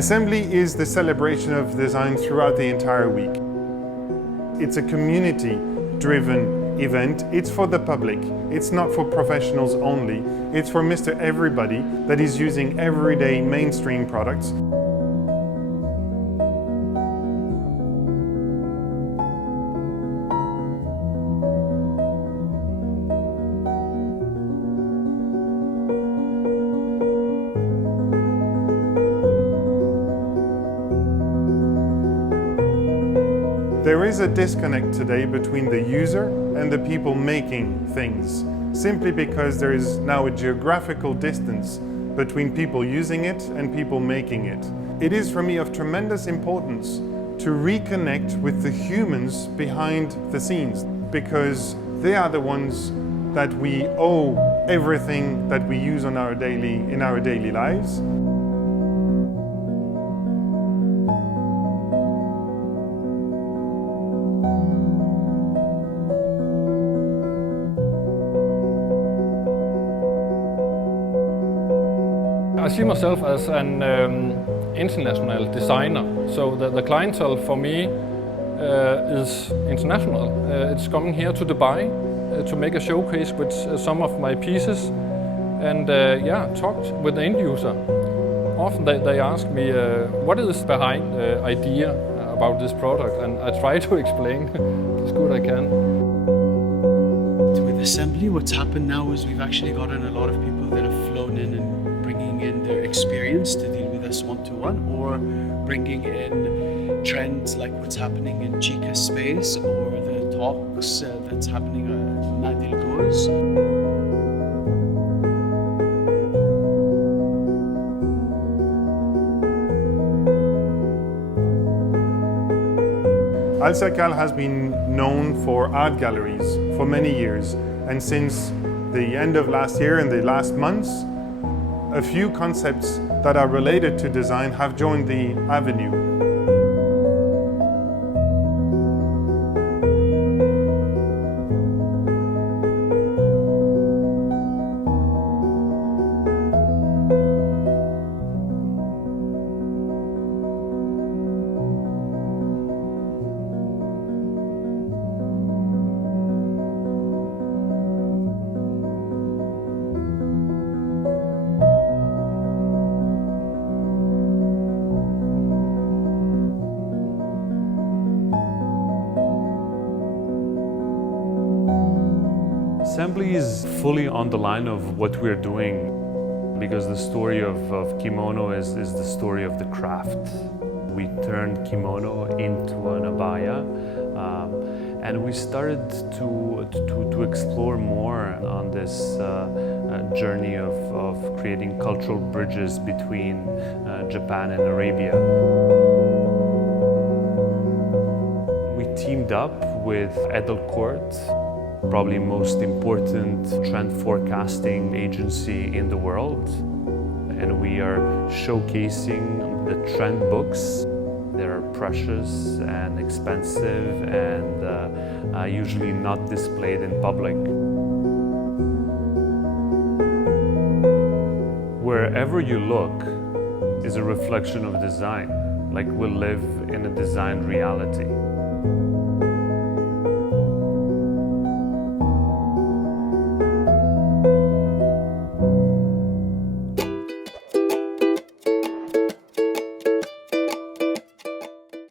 Assembly is the celebration of design throughout the entire week. It's a community-driven event. It's for the public. It's not for professionals only. It's for Mr. Everybody that is using everyday mainstream products. There is a disconnect today between the user and the people making things, simply because there is now a geographical distance between people using it and people making it. It is for me of tremendous importance to reconnect with the humans behind the scenes, because they are the ones that we owe everything that we use in our daily lives. I see myself as an international designer, so the clientele for me is international. It's coming here to Dubai to make a showcase with some of my pieces and talk with the end user. Often they ask me what is behind the idea about this product, and I try to explain as good as I can. With Assembly, what's happened now is we've actually gotten a lot of people that have flown in and bringing in their experience to deal with us one-to-one, or bringing in trends like what's happening in Chica space or the talks that's happening at Nadil Goes. Alserkal has been known for art galleries for many years, and since the end of last year and the last months, a few concepts that are related to design have joined the Avenue. Assembly is fully on the line of what we're doing, because the story of kimono is the story of the craft. We turned kimono into an abaya, and we started to explore more on this journey of creating cultural bridges between Japan and Arabia. We teamed up with Edelcourt, probably most important trend forecasting agency in the world, and we are showcasing the trend books. They are precious and expensive and usually not displayed in public. Wherever you look is a reflection of design, like we live in a design reality.